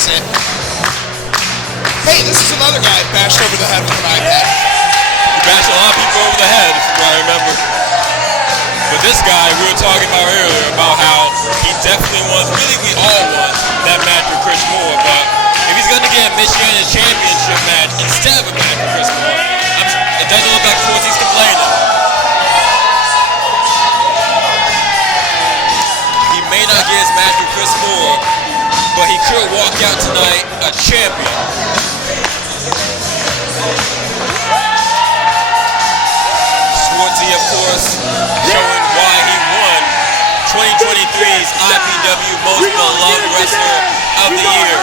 is it? Hey, this is another guy bashed over the head with an iPad. He bashed a lot of people over the head, if I remember. But this guy we were talking about earlier about how he definitely wants, really we all want that match with Chris Moore, but if he's going to get a Michiana Championship match instead of a match with Chris Moore, it doesn't look like Schwartzy's complaining. He may not get his match with Chris Moore, but he could walk out tonight a champion. Schwartzy, of course, showing why he won 2023's IPW Most Beloved Wrestler of the Year.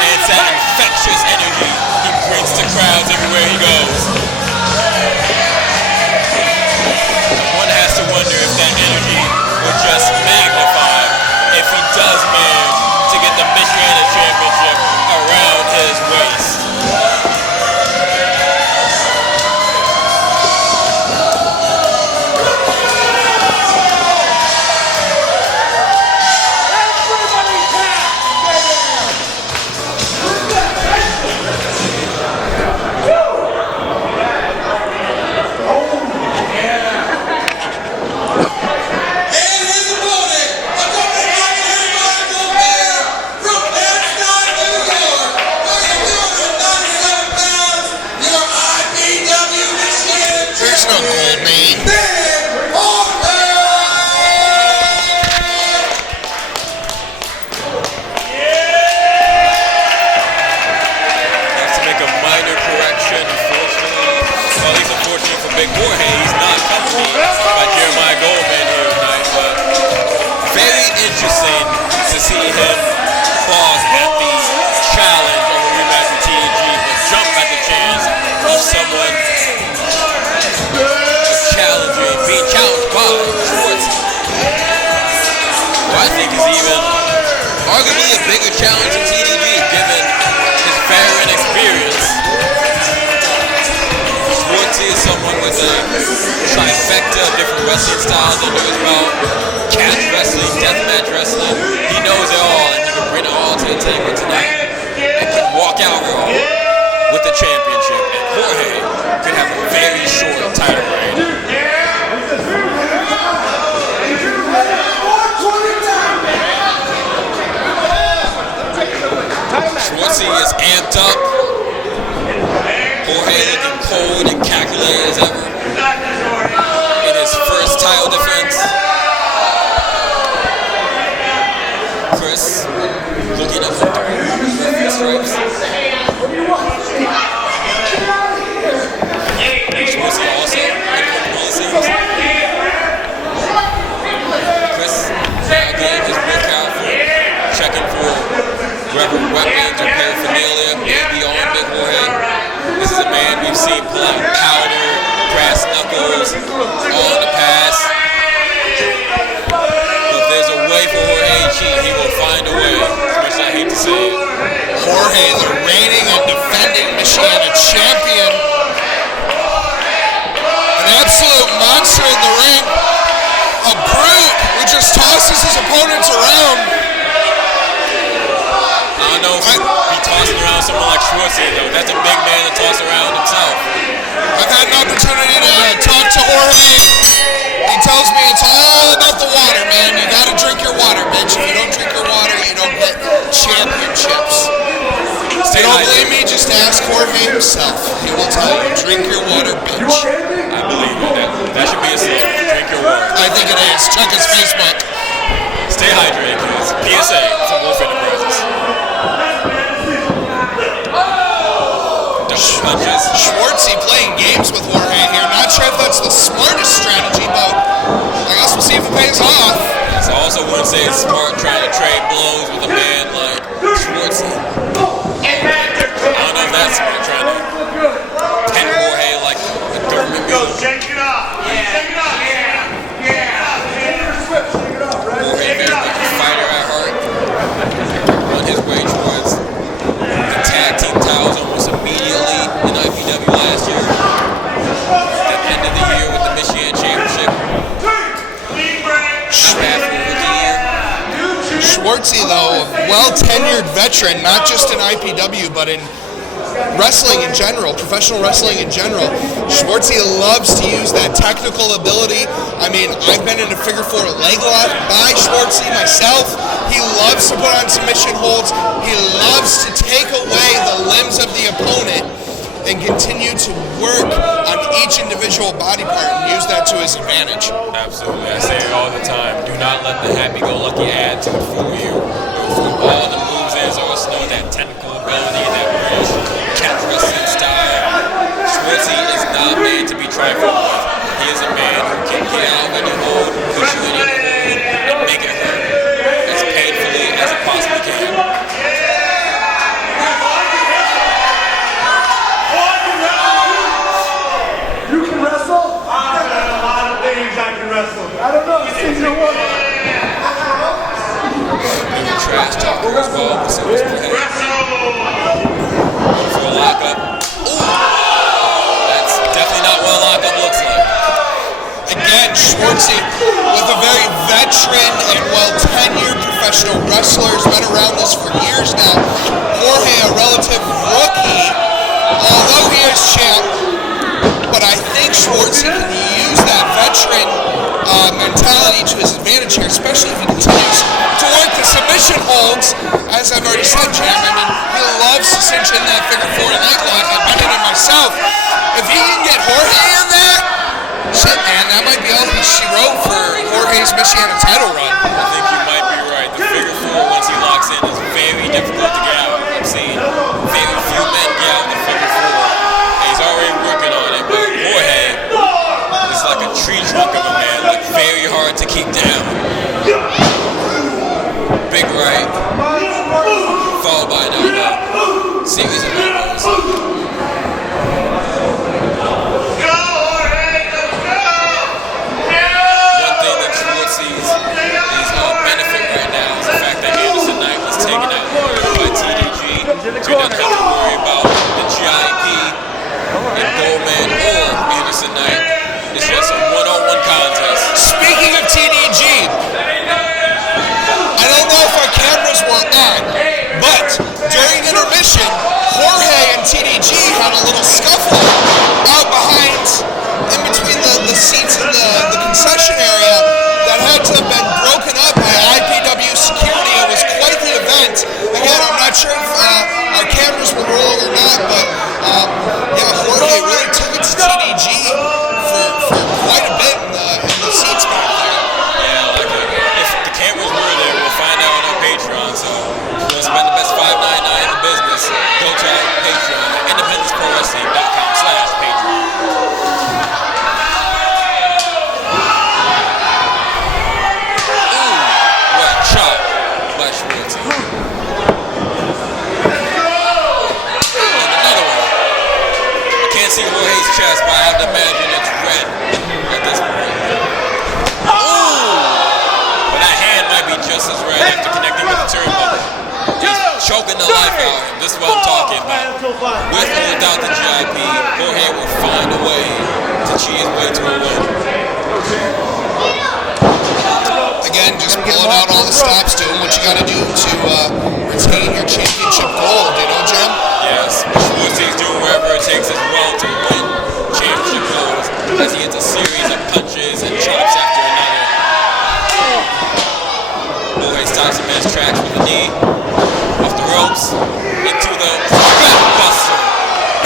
And it's that infectious energy he brings to crowds everywhere he goes. One has to wonder if that energy will just magnify if he does manage to get the Michiana Championship around his waist. Big Jorge, he's not accompanied by Jeremiah Goldman here tonight, but very interesting to see him pause at the challenge of a rematch with TNG, but jump at the chance of someone being challenged by Schwartzy, who I think is even arguably a bigger challenge than TNG, given his veteran experience. Schwartzy is someone with a trifecta of different wrestling styles. He knows about catch wrestling, deathmatch wrestling. He knows it all, and he can bring it all to the table tonight and could walk out raw with the championship. And Jorge could have a very short title reign. Schwartzy is amped up. Jorge looking cold and calculated as ever in his first title defense. Chris looking up for the stripes. Schwartzy also making policies. Chris now getting his workout for checking for whatever weapons or paraphernalia may be on Big Jorge. This is a man we've seen pull out powder, brass knuckles, all in the past. If there's a way for Jorge to cheat, he will find a way, as much as I hate to say it. Jorge, the reigning and defending Michiana champion. An absolute monster in the ring. A brute who just tosses his opponents around. I don't know if he tossing around someone like Schwartzy, though. That's a big man to toss around himself. I've had an opportunity to talk to Jorge. He tells me it's all about the water, man. You gotta drink your water, bitch. If you don't drink your water, you don't get championships. If you don't believe me, just ask Jorge himself. He will tell you, drink your water, bitch. I believe you. That should be a slogan. Drink your water. I think it is. Check his Facebook. Stay hydrated, kids. PSA from Wolf Enterprises. Punches. Schwartzy playing games with Jorge here. Not sure if that's the smartest strategy, but I guess we'll see if it pays off. So I also wouldn't say it's smart trying to trade blows with a man like Schwartzy. I don't know if that's smart, trying to pet Jorge like a government bill. Shake it up. Shake it up. Jorge, very much a fighter at heart, on his way towards the tag team titles almost immediately in IPW last year. At the end of the year with the Michiana Championship. Not bad for a rookie year. Schwartzy, though, a well-tenured veteran, not just in IPW, but in wrestling in general, professional wrestling in general. Schwartzy loves to use that technical ability. I mean, I've been in a figure four leg lock by Schwartzy myself. He loves to put on submission holds. He loves to take away the limbs of the opponent and continue to work on each individual body part and use that to his advantage. Absolutely. I say it all the time. Do not let the happy-go-lucky attitude fool you. All the moves is also know that technical ability, that British catch wrestling style. Schwartzy is not made to be trifled with. He is a man who can get out of any hold, push you in any hold, and make it hurt as painfully as it possibly can. I don't know. It's your one. Trash talker as well. So it's for a lockup. Ooh, that's definitely not what a lockup looks like. Again, Schwartzy, with a very veteran and well-tenured professional wrestler, has been around this for years now. Jorge, a relative rookie, although he is champ, but I think Schwartzy can use that veteran mentality to his advantage here, especially if he continues to work the submission holds. As I've already said, Jam, I mean, he loves to cinch in that figure four leg lock. I've been in it myself. If he can get Jorge in there, shit, man, that might be all she wrote for Jorge's Michiana title run. I think you might be right. The figure four, once he locks in, is very difficult to get out. I've seen very few men get out the figure four, and he's already working on it. But Jorge is like a tree trunk of a man, like very hard to keep down. Big right, followed by another series of elbows. One thing that Schwartzy's benefit right now is the fact that Anderson Knight was taken out by TDG, so he doesn't have to worry about the GIP and Goldman or Anderson Knight. It's just a one-on-one contest. Speaking of TDG, I don't know if our cameras were on, but during intermission, Jorge and TDG had a little scuffle out behind, in between the seats in the concession area that had to have been broken up by IPW security. It was quite the event. Again, I'm not sure if our cameras were rolling or not, but yeah, Jorge really took it to TDG for quite a bit in the seats back there. Yeah, like if the cameras were there, we'll find out on our Patreon. So if you want to spend the best $5.99 in the business, go to our Patreon at independencepro.com/Patreon. Ooh, what a chop by Schwartzy. And another one. I can't see Jorge's chest, but I have to imagine it's red at this point. But that hand might be just as red after connecting with the turnbuckle. He's choking the life out of him. This is what I'm talking about. With or without the GIP, Jorge will find a way to cheat his way to a win. Again, just pulling out all the stops, doing what you got to do to retain your championship gold, you know, Jim? Yes, Schwartzy's doing wherever it takes as well to win championship golds as he hits a series of punches and chops after another. Jorge stops him in his tracks with a knee, off the ropes, into the buster.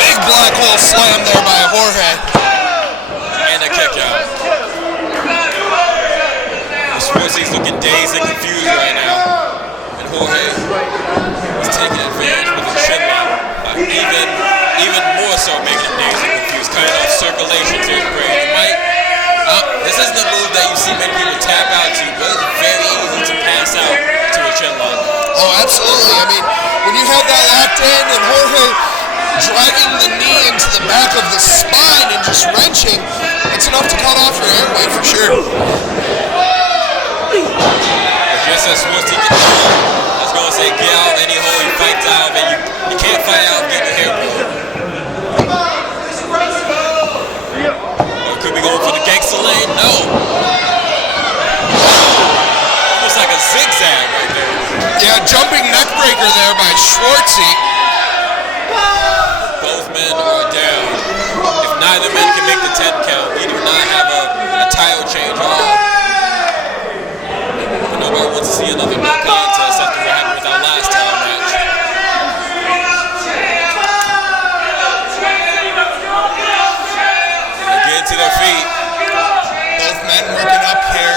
Big black hole slam there by Jorge. And a kick out. Schwartzy's looking dazed and confused right now. And Jorge is taking advantage with a chin lock. Even more so making him dazed and confused, cutting off circulation to his brain. It might, this isn't a move that you see many people tap out to, but it's very easy to pass out to a chin lock. Oh, absolutely. I mean, when you have that locked in and Jorge driving the knee into the back of the spine and just wrenching, it's enough to cut off your airway for sure. Just as Schwartzy can do, I was going to say get out of any hole he fights out of, and you can't fight out of getting your hair pulled. Or could we go for the gangster lane? No. Almost like a zigzag right there. jumping neck breaker there by Schwartzy. Both men are down. If neither man can make the 10 count, we do not have a title change on. But nobody wants to see another no contest after what happened with our last title match. They're getting to their feet. Both men working up here.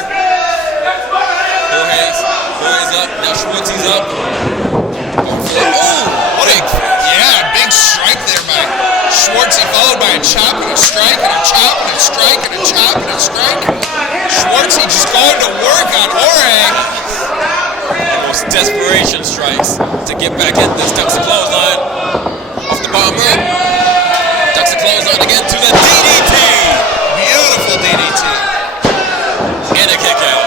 Jorge's up. Now Schwartzy's up. Big strike there by Schwartzy, followed by a chop and a strike and a chop and a strike and a chop and a strike. Schwartzy just going to work on Jorge. Almost desperation strikes to get back in this. Ducks a clothesline off the bottom rope. Ducks a clothesline again to the DDT. Beautiful DDT. And a kick out.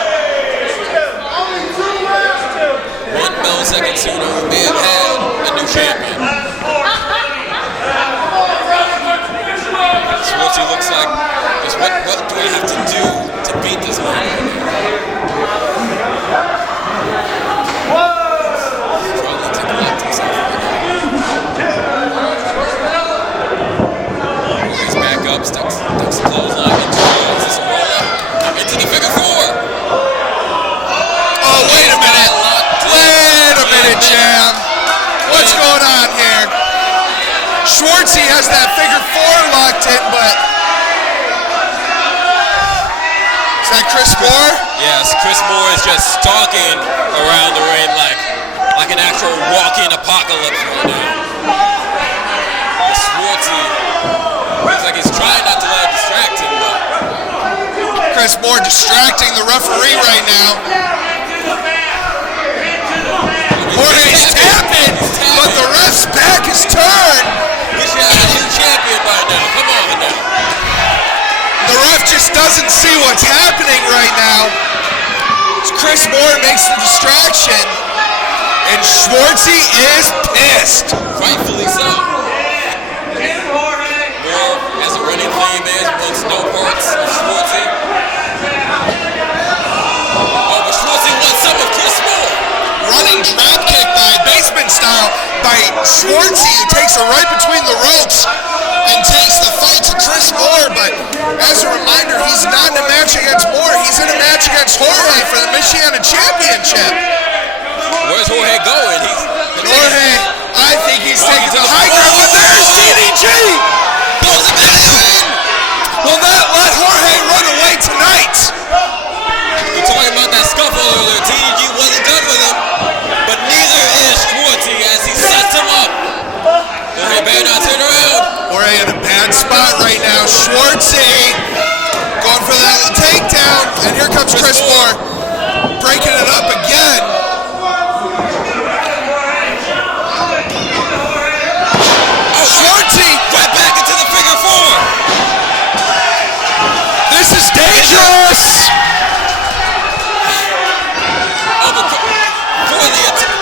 1 millisecond sooner, we may have had a new champion. Schwartzy looks like, what do I have to do to beat this man? Probably take a lot to himself right now. He's back up, ducks the clothesline into a roll-up, into the figure 4. Oh, wait a minute. Wait a minute, Jam. What's going on here? Schwartzy has that figure 4 locked in, but is that Chris Moore? Yes, Chris Moore is just stalking around the ring like an actual walking apocalypse right now. Schwartzy looks like he's trying not to let it distract him, but Chris Moore distracting the referee right now. Jorge's tapping, but the ref's back is turned. We should have a new champion by now. Come on now. The ref just doesn't see what's happening right now. Chris Moore makes the distraction, and Schwartzy is pissed. Rightfully so. Moore, as a running theme is, wants no parts of Schwartzy. Oh, but Schwartzy wants some of Chris Moore. Running drop kick by basement style by Schwartzy, who takes her right between the ropes and takes the fight to Chris Moore. But as a reminder, he's not in a match against Moore. He's in a match against Jorge for the Michiana Championship. Where's Jorge going? Jorge, I think he's taking the high ground, but there's DDT! Blows him in! Will not let Jorge run away tonight. We're talking about that scuffle earlier. TDG wasn't done with him, but neither is Schwartzy as he sets him up. Jorge better not turn around. Jorge in a bad spot right now. Schwartzy going for that takedown, and here comes Chris Moore breaking it up again. Schwartzy Right back into the figure 4. This is dangerous. For the attack.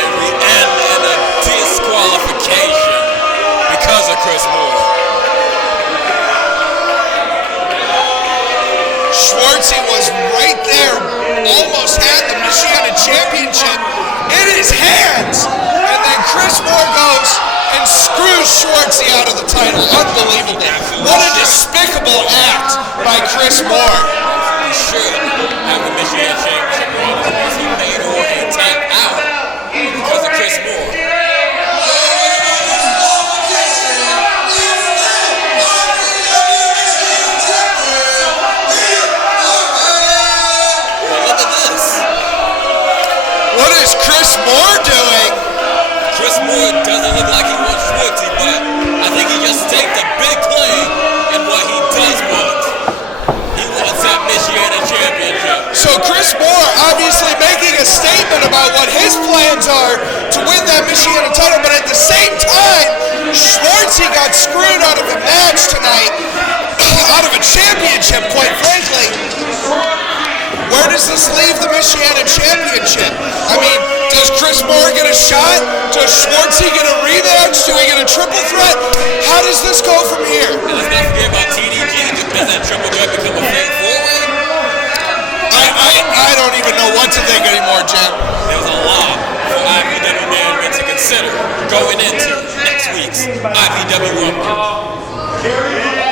And we end in a disqualification because of Chris Moore. Schwartzy was right there, almost had the Michiana Championship in his hands, and then Chris Moore goes and screws Schwartzy out of the title. Unbelievable. What a despicable act by Chris Moore. He should have the Michiana Championship run because he made Jorge tap out because of Chris Moore. Well, look at this. What is Chris Moore doing? Chris Moore doesn't look like he wants Schwartzy, but I think he just staked a big claim in what he does want. He wants that Michiana Championship. So Chris Moore obviously making a statement about what his plans are to win that Michiana title, but at the same time, Schwartzy got screwed out of a match tonight, out of a championship, quite frankly. Where does this leave the Michiana Championship? I mean, does Chris Moore get a shot? Does Schwartzy get a rematch? Do we get a triple threat? How does this go from here? And let's not forget about TDG. Does that triple threat become a fake four-way? I I don't even know what to think anymore, Jen. There was a lot for IPW management to consider going into next week's IPW Rumble.